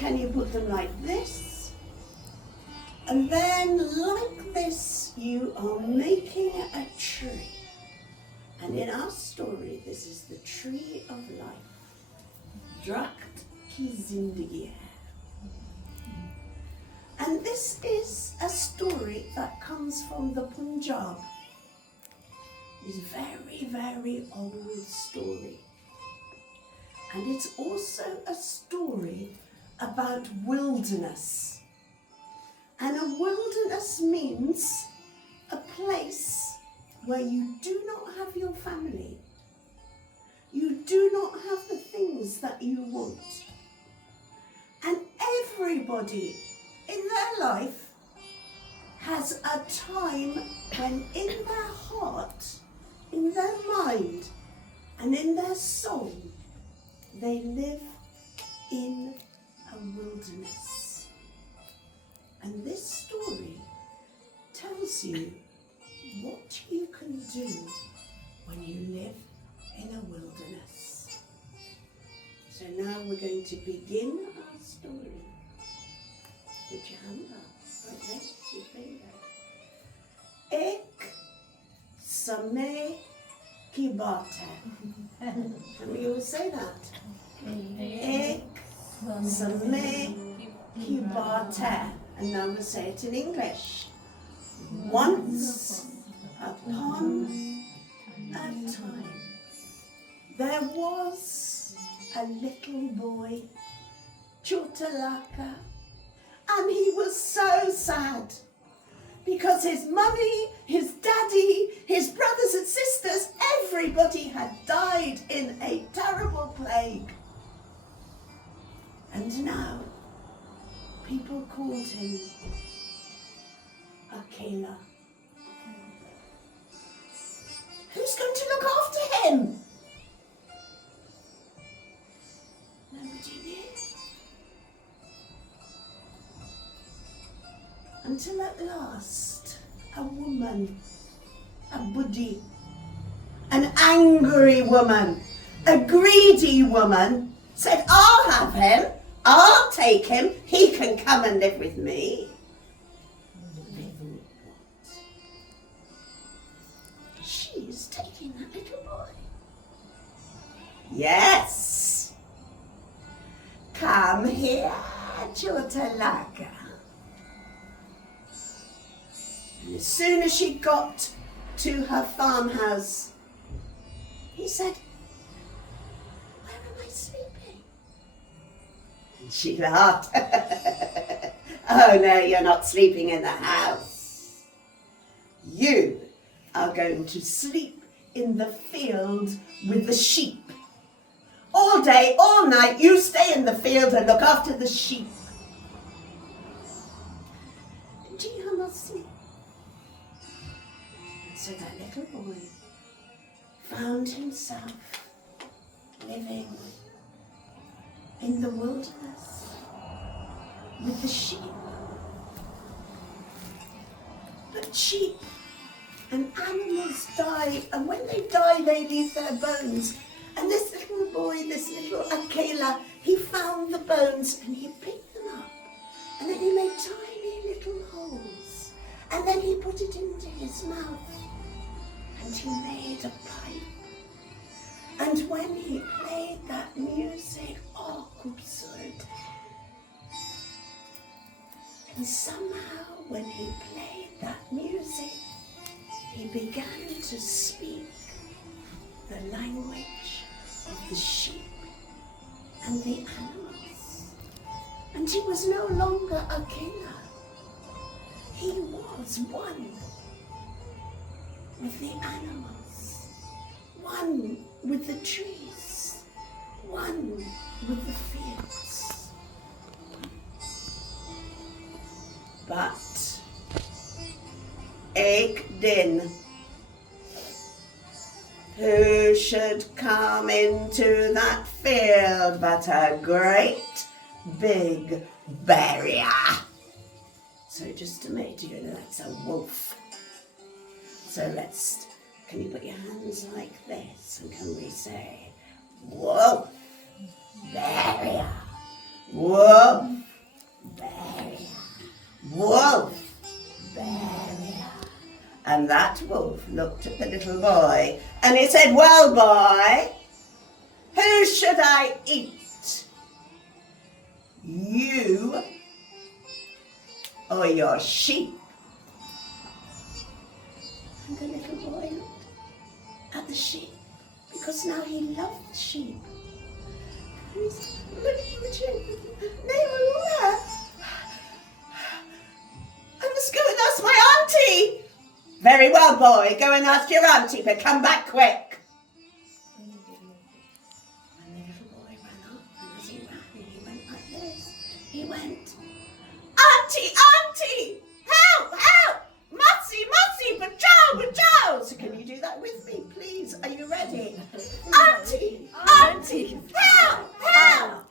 can you put them like this? And then like this, you are making a tree. And in our story, this is the tree of life. Darakht ki Zindagi hai. And this is a story that comes from the Punjab. It's a very, very old story. And it's also a story about wilderness. And a wilderness means a place where you do not have your family. You do not have the things that you want. And everybody in their life has a time when in their heart, in their mind, and in their soul, they live in a wilderness. And this story tells you what you can do when you live in a wilderness. So now we're going to begin our story. Put your hand up, right next to your finger. Eik Samay ki Baat hai. Can we all say that? Eik Samay ki Baat hai. And now we'll say it in English. Once upon a time, there was a little boy, Chotalaka, and he was so sad because his mummy, his daddy, his brothers and sisters, everybody had died in a terrible plague. And now people called him Akela. Who's going to look after him? Nobody knew. Until at last, a woman, a buddhi, an angry woman, a greedy woman said, I'll have him, I'll take him, he can come and live with me. She's taking that little boy. Yes. Come here, Chotalaka. And as soon as she got to her farmhouse, he said, where am I sleeping? And she laughed. Oh no, you're not sleeping in the house. You are going to sleep in the field with the sheep. All day, all night, you stay in the field and look after the sheep. And you must sleep. And so that little boy found himself living in the wilderness with the sheep. But sheep and animals die, and when they die, they leave their bones. And this little boy, this little Akela, he found the bones and he picked them up. And then he made tiny little holes. And then he put it into his mouth. And he made a pipe. And when he played that music, oh, khubsurat. And somehow when he played that music, he began to speak the language of the sheep and the animals. And he was no longer a killer. He was one with the animals, one with the trees, one with the fields. But Eik Din, who should come into that field but a great big barrier? So just to make you know, that's a wolf. So can you put your hands like this and can we say, wolf, barrier, wolf, barrier, wolf, barrier. And that wolf looked at the little boy and he said, well, boy, who should I eat? You or your sheep? And the little boy looked at the sheep because now he loved the sheep. And he said, looking at the sheep, I must go and ask my auntie. Very well, boy, go and ask your auntie, but come back quick. And the little boy ran up, and as he ran, he went like this. He went, auntie, auntie, help, help, mussy, mussy, bachow, bachow. So can you do that with me, please? Are you ready? Auntie, auntie, help, help,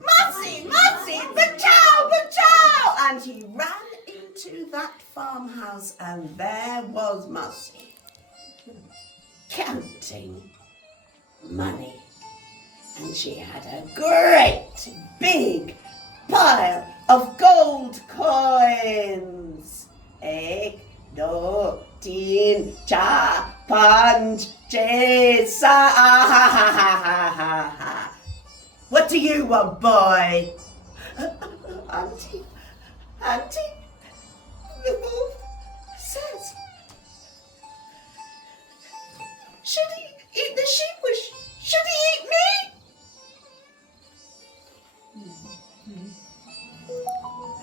mussy, mussy, bachow, bachow. And he ran into that farmhouse, and there was Mussy counting money, and she had a great big pile of gold coins. Ek, do, teen, cha, panch, che, sa, ah, ha, ha, ha, ha, ha, ha. What do you want, boy? Auntie, auntie, the wolf says, should he eat the sheep or should he eat me?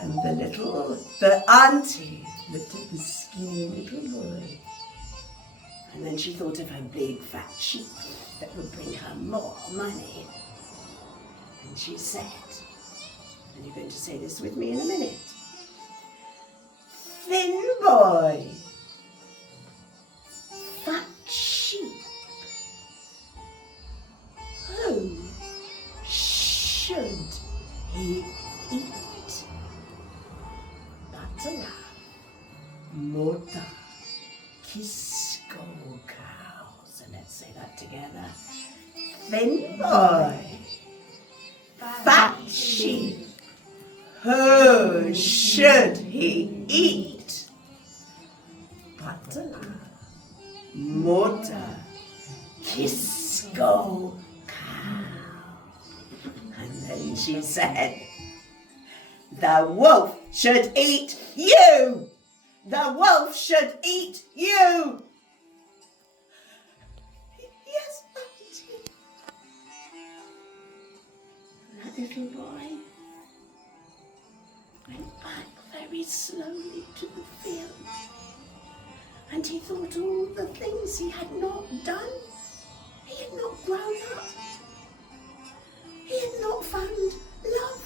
And the auntie looked at the skinny little boy, and then she thought of her big fat sheep that would bring her more money. And she said, and you're going to say this with me in a minute, thin boy, fat sheep, who should he eat? Batala, mota, kisko cow. So let's say that together. Thin boy, fat sheep, who should he eat? Batala, mota, kisko cow. And then she said, the wolf should eat you. The wolf should eat you. Yes, auntie. That little boy went back very slowly to the field, and he thought all the things he had not done. He had not grown up. He had not found love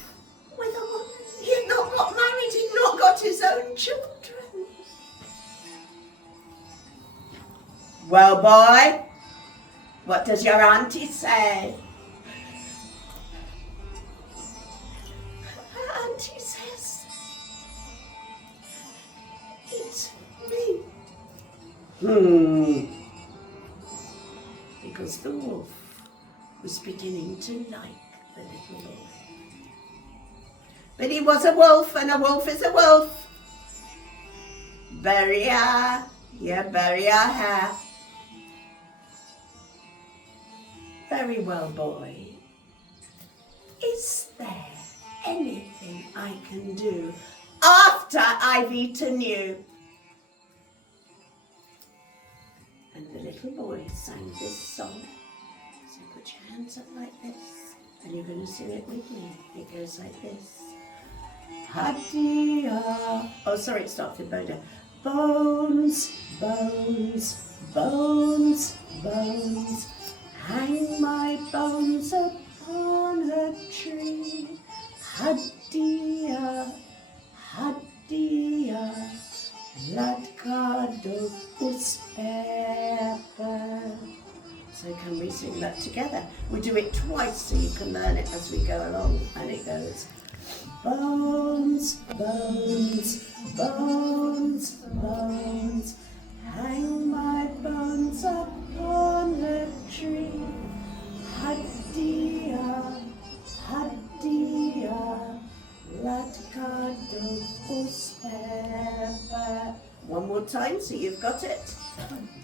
with a woman. He had not got married. He had not got his own children. Well, boy, what does your auntie say? Her auntie says, it's me. Because the wolf was beginning to like the little boy. But he was a wolf, and a wolf is a wolf. Bury her, yeah, bury her hair. Very well, boy. Is there anything I can do after I've eaten you? And the little boy sang this song. So put your hands up like this, and you're going to sing it with me. It goes like this. Hadia. Oh, sorry, it starts with Boda. Bones, bones, bones, bones. Hang my bones upon a tree. Hadia, hadia. Latkado uspepa. So can we sing that together? We do it twice so you can learn it as we go along. And it goes, bones, bones, bones, bones. Hang my bones upon a tree. Hadia, hadia. Lad Cardo us pepper. One more time, so you've got it.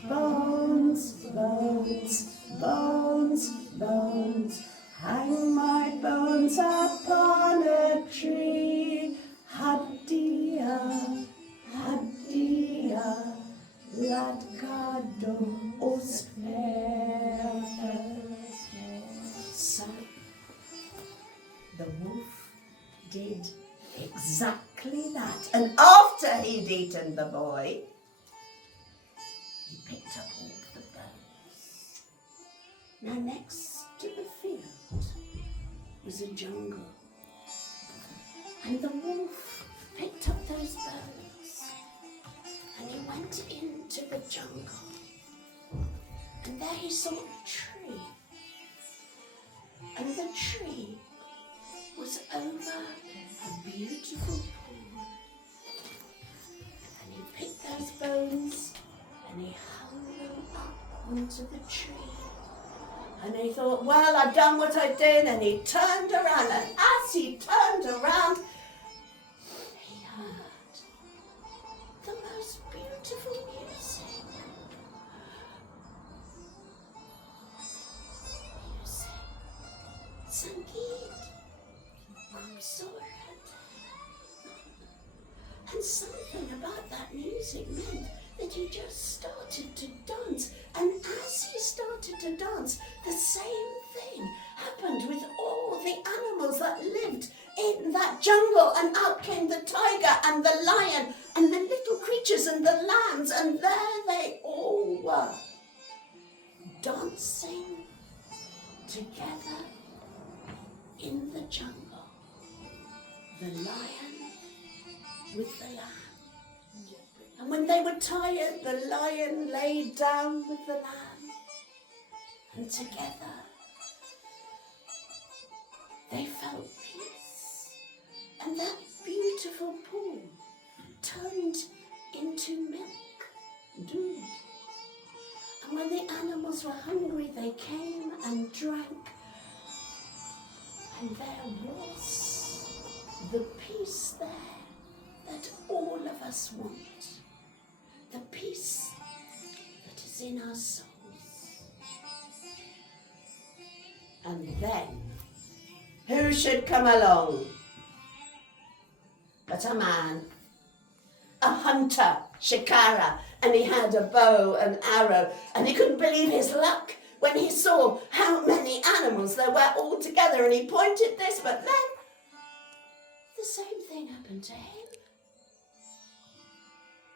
Bones, bones, bones, bones. Hang my bones upon a tree. Hadia, hadia. Lad Cardo us pepper. So, the wolf did exactly that. And after he'd eaten the boy, he picked up all the bones. Now next to the field was a jungle. And the wolf picked up those bones and he went into the jungle. And there he saw a tree. And the tree was over a beautiful pool. And he picked those bones and he hung them up onto the tree. And he thought, well, I've done what I did. And he turned around, and as he turned around, he heard the most beautiful music. Sangeet, and something about that music meant that he just started to dance. And as he started to dance, the same thing happened with all the animals that lived in that jungle. And out came the tiger and the lion and the little creatures and the lambs. And there they all were, dancing together in the jungle. The lion with the lamb. And when they were tired, the lion lay down with the lamb. And together they felt peace. And that beautiful pool turned into milk, dood. And when the animals were hungry, they came and drank. And there was the peace there that all of us want. The peace that is in our souls. And then, who should come along but a man, a hunter, shikara, and he had a bow and arrow, and he couldn't believe his luck when he saw how many animals there were all together, and he pointed this, but then the same thing happened to him.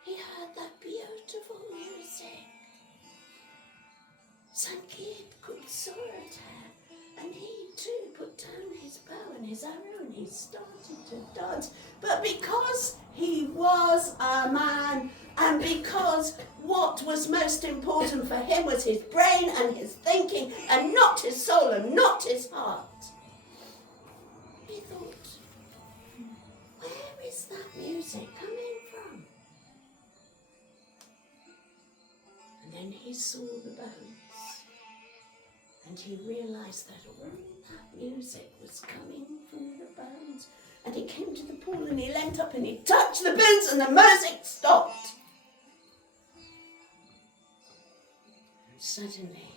He heard that beautiful music. Sangeet could Surata, and he too put down his bow and his arrow and he started to dance. But because he was a man, and because what was most important for him was his brain and his thinking and not his soul and not his heart, he thought, where is that music coming from? And then he saw the bones, and he realised that all that music was coming from the bones. And he came to the pool and he leant up and he touched the bones and the music stopped. And suddenly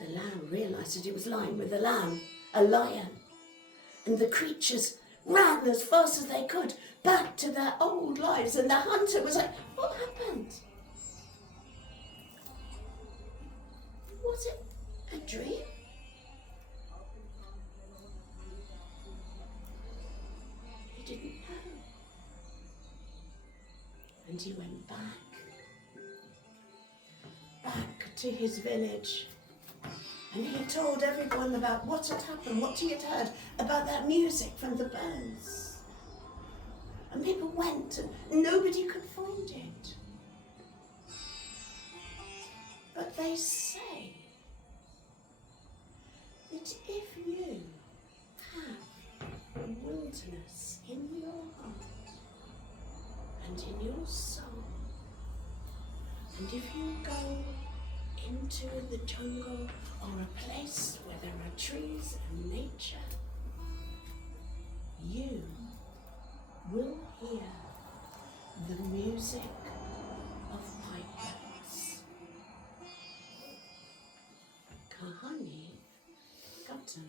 the lamb realised that he was lying with a lamb, a lion. And the creatures ran as fast as they could back to their old lives. And the hunter was like, what happened? Was it a dream? He didn't know. And he went back to his village. And he told everyone about what had happened, what he had heard about that music from the bones. And people went and nobody could find it. But they say that if you have a wilderness in your heart and in your soul, and if you go into the jungle or a place where there are trees and nature, you music of pipers. Kahani Gautam